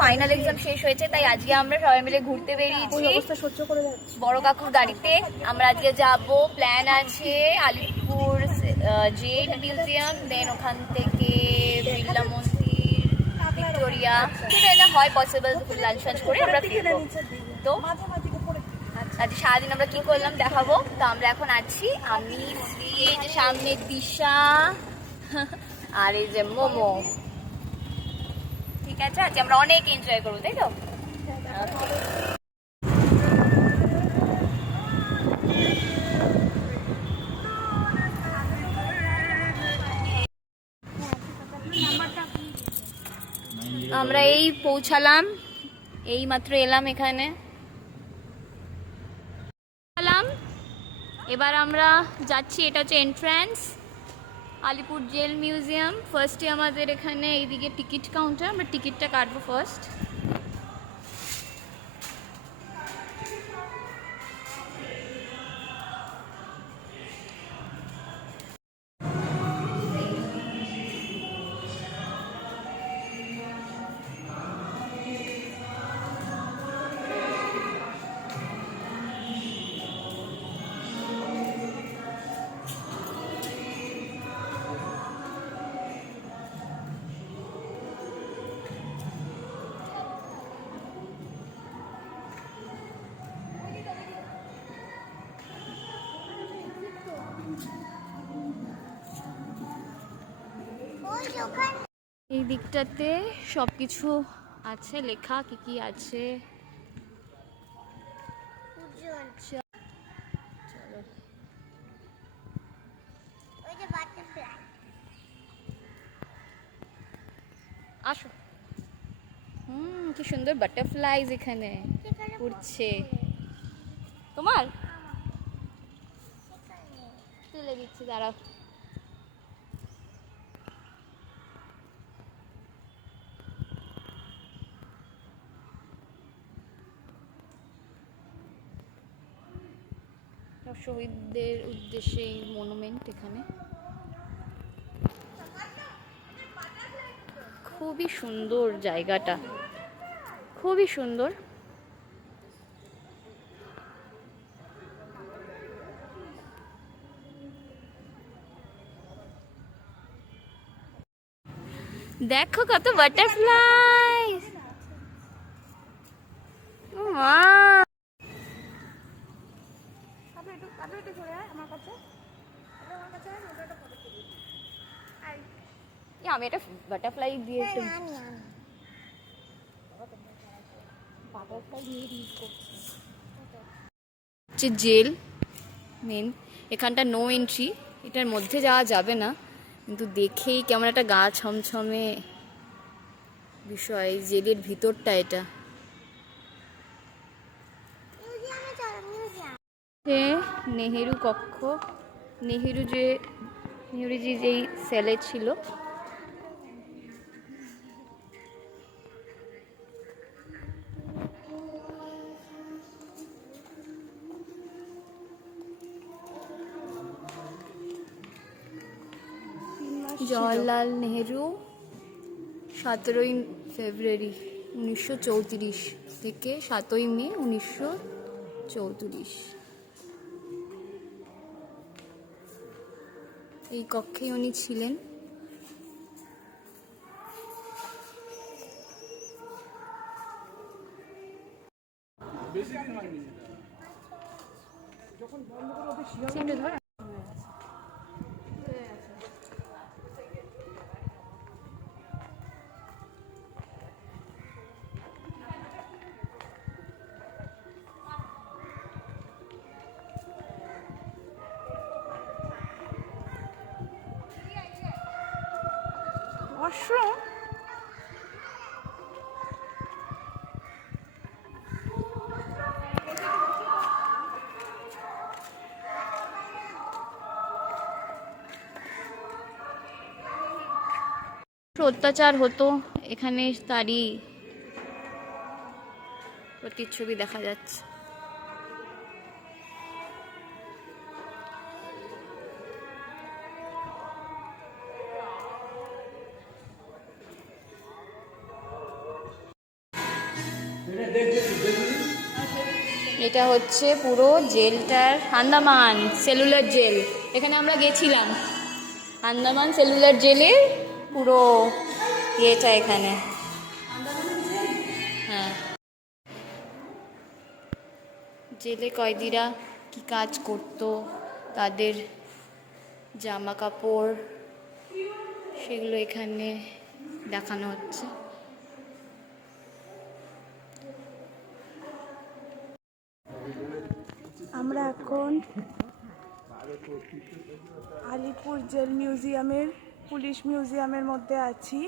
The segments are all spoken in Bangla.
ফাইনাল এক্সাম শেষ হয়েছে, তাই আজকে আমরা সবাই মিলে ঘুরতে বেরিয়েছি বড় কাকুর গাড়িতে। আমরা আজকে যাব, প্ল্যান আছে আলিপুর জেড মিউজিয়াম, দেন ওখান থেকে বিড়লা মন্দির, ভিক্টোরিয়া, যেটা হয় পসিবল, লাঞ্চ ফাঞ্চ করে আমরা ফিরবো। তো আজ সারাদিন আমরা কি করলাম দেখাবো। তো আমরা এখন আছি, আমি এই যে সামনে দিশা আর এই যে মোমো। ঠিক আছে, আজকে আমরা অনেক এনজয় করবো, তাই তো? আমরা এই পৌঁছালাম, এই মাত্র এলাম এখানে। এবার আমরা যাচ্ছি, এটা হচ্ছে এন্ট্রান্স আলিপুর জেল মিউজিয়াম। ফার্স্টে আমাদের এখানে এইদিকে টিকিট কাউন্টার, আমরা টিকিটটা কাটবো ফার্স্ট। এই দিকটাতে সবকিছু আছে লেখা, কি কি আছে। আসো। কি সুন্দর বাটারফ্লাইজ এখানে উড়ছে। তোমার তুলে দিচ্ছি, দাঁড়াও। শহীদদের উদ্দেশ্যে এই মনুমেন্ট এখানে। খুবই সুন্দর জায়গাটা, খুবই সুন্দর। দেখো কত বাটারফ্লাই। আমি এটা বাটারফ্লাই দিয়ে জেল মেন, এখানটা নো এন্ট্রি, এটার মধ্যে যাওয়া যাবে না, কিন্তু দেখেই কেমন একটা গা ছমছমে বিষয়। জেলের ভিতরটা এটা। নেহেরু কক্ষ, নেহেরুজি যেই সেলে ছিল। জওয়াহরলাল নেহেরু 17ই ফেব্রুয়ারি 1934 থেকে 7ই মে 1934, এই কক্ষে উনি ছিলেন। ওয়াশরুম, অত্যাচার হতো এখানে, তারই প্রতিচ্ছবি দেখা যাচ্ছে। এটা হচ্ছে পুরো জেলটার আন্দামান সেলুলার জেল। এখানে আমরা গেছিলাম, আন্দামান সেলুলার জেলের পুরো ইয়েটা এখানে। হ্যাঁ, জেলে কয়েদিরা কি কাজ করতো, তাদের জামা কাপড়, সেগুলো এখানে দেখানো হচ্ছে। আমরা এখন আলিপুর জেল মিউজিয়ামের পুলিশ মিউজিয়ামের মধ্যে আছি।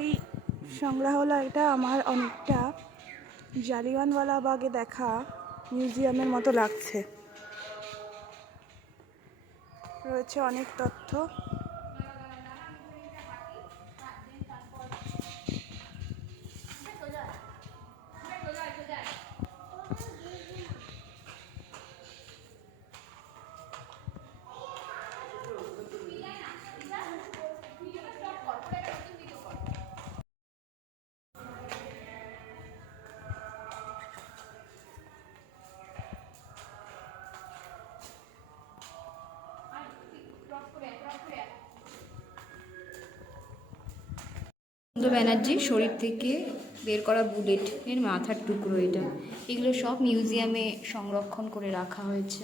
এই সংগ্রহালয়টা আমার অনেকটা জালিয়ানওয়ালাবাগে দেখা মিউজিয়ামের মতো লাগছে। রয়েছে অনেক তথ্য। ব্যানার্জির শরীর থেকে বের করা বুলেট এর মাথার টুকরো, এটা এগুলো সব মিউজিয়ামে সংরক্ষণ করে রাখা হয়েছে।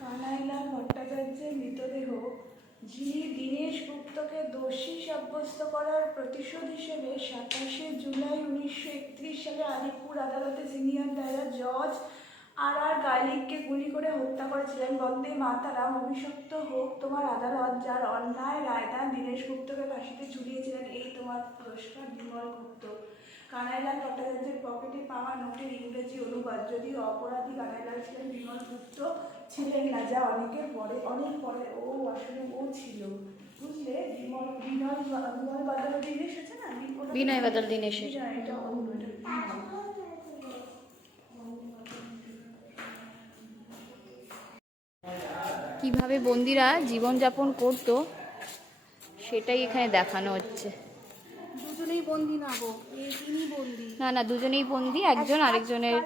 কানাইলাল ভট্টাচার্যের মৃতদেহ, যিনি দীনেশ গুপ্তকে দোষী সাব্যস্ত করার প্রতিশোধ হিসেবে 27শে জুলাই 1931 সালে আলিপুর আদালতে সিনিয়র দায়রা জজ আর গার্লিককে গুলি করে হত্যা করেছিলেন। বন্দে মাতারাম, অভিশপ্ত হোক তোমার আদালত, যার অন্যায় রায়দান দীনেশ গুপ্তকে ফাঁসিতে ঝুলিয়েছিলেন। এই তোমার পুরস্কার, বিমল গুপ্ত। কানাইলাল ভট্টাচার্যের পকেটে পাওয়া নোটের ইংরেজি অনুবাদ। যদিও অপরাধী কানাইলাল ছিলেন, বিমল গুপ্ত ছিলেন না, যা অনেক পরে ও আসলে ও ছিল, বুঝলে। বিনয় বাদল দীনেশ আছে না, বিনয় বাদল দীনেশের এটা অন্য, এটা কিভাবে বন্দিরা জীবনযাপন করত সেটাই এখানে দেখানো হচ্ছে। দুজনেই বন্দি না গো, এই তিনই বন্দি। না, দুজনেই বন্দি, একজন আরেকজনের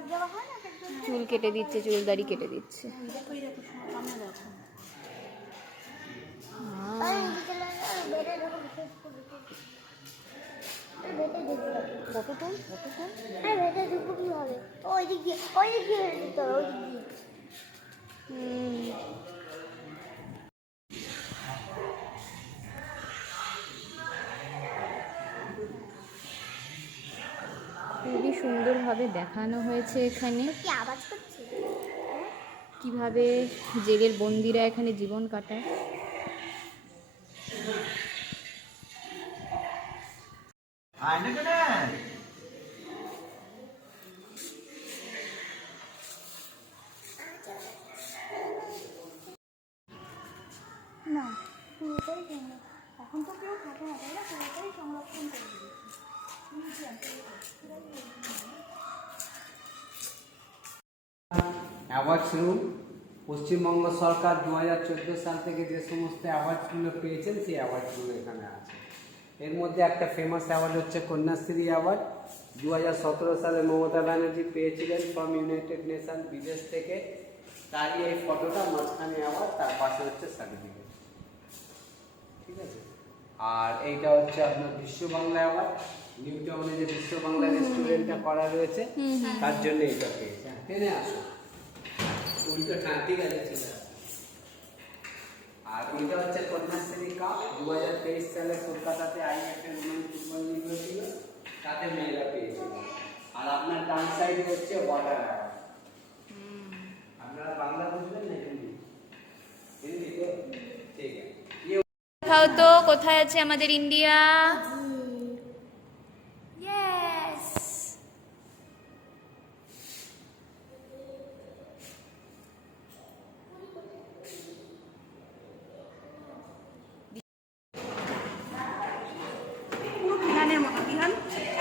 চুল কেটে দিচ্ছে, চুলদাড়ি কেটে দিচ্ছে। খুবই সুন্দরভাবে দেখানো হয়েছে এখানে কিভাবে জেলের বন্দিরা এখানে জীবন কাটায়। না, পুরোটাই এখন তো কেউ থাকে না, তাই না? পুরোটাই সংরক্ষণ করে দিয়েছে। অ্যাওয়ার্ডস রুম, পশ্চিমবঙ্গ সরকার 2014 সাল থেকে যে সমস্ত অ্যাওয়ার্ডসগুলো পেয়েছেন সেই অ্যাওয়ার্ডসগুলো এখানে আছে। এর মধ্যে একটা ফেমাস অ্যাওয়ার্ড হচ্ছে কন্যাশ্রী অ্যাওয়ার্ড। 2017 সালে মমতা ব্যানার্জি পেয়েছিলেন ফ্রম ইউনাইটেড নেশন, বিদেশ থেকে। তারই এই ফটোটা, মাঝখানে অ্যাওয়ার্ড, তার পাশে হচ্ছে সার্টিফিকেট, ঠিক আছে। আর এইটা হচ্ছে আপনার বিশ্ব বাংলা অ্যাওয়ার্ড। নিউ টাউনে যে বিশ্ব বাংলা রেস্টুরেন্টটা করা রয়েছে তার জন্য এটা পেয়েছে। টেনে আসো, উল্টো, হ্যাঁ ঠিক আছে, ঠিক আছে। আর এটা হচ্ছে কন্যাশ্রী কাপ। 2023 সালে কলকাতাতে আইএফএ উমেন ফুটবল লিগ হয়েছিল, তাতে মেয়েরা পেয়েছিল। আর আপনার ডান সাইডে হচ্ছে ওয়াটার অ্যাওয়ার্ড। আপনারা বাংলা বুঝবেন না হিন্দি? হিন্দি তো ঠিক আছে। দেখাও তো কোথায় আছে আমাদের ইন্ডিয়া। ইয়েস, পুরো বিহানের মতো। বিহান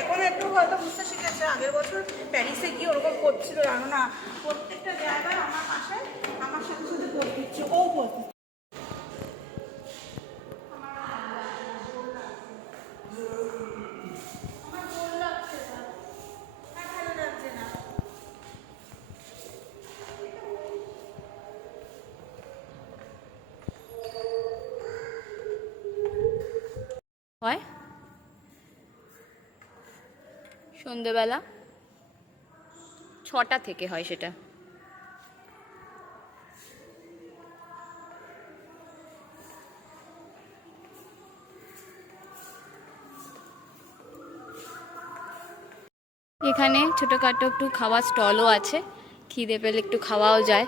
এখন একটু হয়তো বুঝতে শিখেছে, আগের বছর প্যারিসে গিয়ে ওরকম করছিল জানো না, প্রত্যেকটা জায়গায় আমার পাশে আমার সাথে সাথে পোজ দিচ্ছে, ও পোজ দিচ্ছে। হয় সন্ধেবেলা 6টা থেকে হয় সেটা। এখানে ছোটোখাটো একটু খাওয়ার স্টলও আছে, খিদে পেলে একটু খাওয়াও যায়।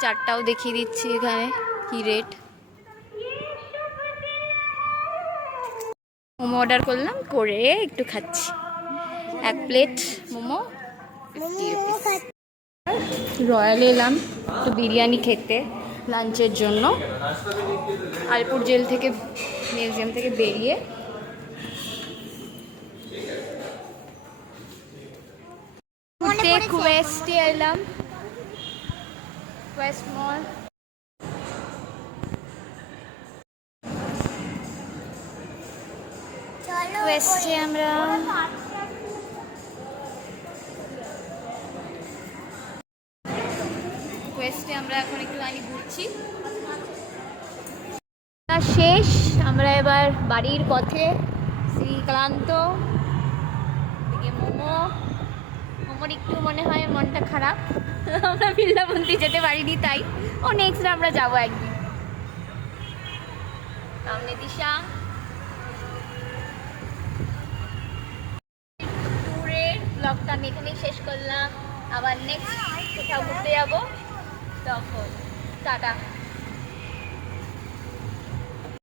চারটাও দেখিয়ে দিচ্ছি এখানে কি রেট। মোমো অর্ডার করলাম, করে একটু খাচ্ছি। 1 প্লেট মোমো 50 রুপিস। রয়্যালে এলাম একটু বিরিয়ানি খেতে লাঞ্চের জন্য। আলিপুর জেল থেকে, মিউজিয়াম থেকে বেরিয়ে ওয়েস্টে এলাম, ওয়েস্ট মল। ওয়েস্টে আমরা এখন একটুখানি ঘুরছি। তা শেষ, আমরা এবার বাড়ির পথে। শ্রীক্লান্ত এদিকে মোমোর একটু মনে হয় মনটা খারাপ, আমরা বৃন্দাবন্তী যেতে পারিনি, তাই ও নেক্সট আমরা যাবো একদিন। সামনে দিশা ট্যুরের ব্লগটা আমি এখানেই শেষ করলাম। আবার নেক্সট কোথাও ঘুরতে যাবো তখন। টাটা।